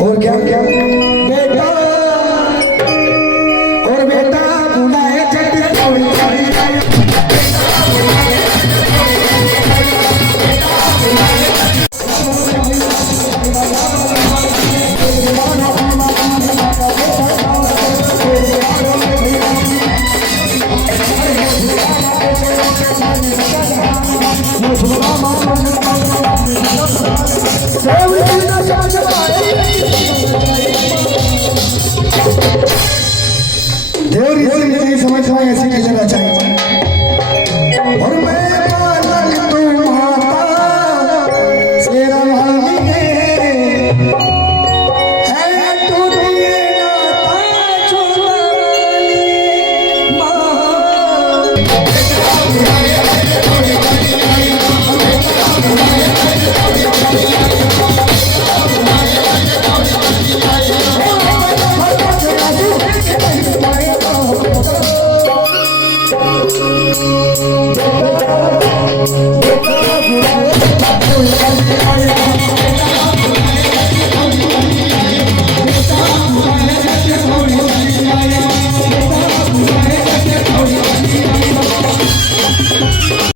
और क्या क्या बेटा और बेटा बुलाए जट थोड़ी देव नहीं समझ पाए ऐसी नहीं लेना चाहिए और मैं पालन तू माता शेरा वाली है तू दुनिया नाता छोड़ा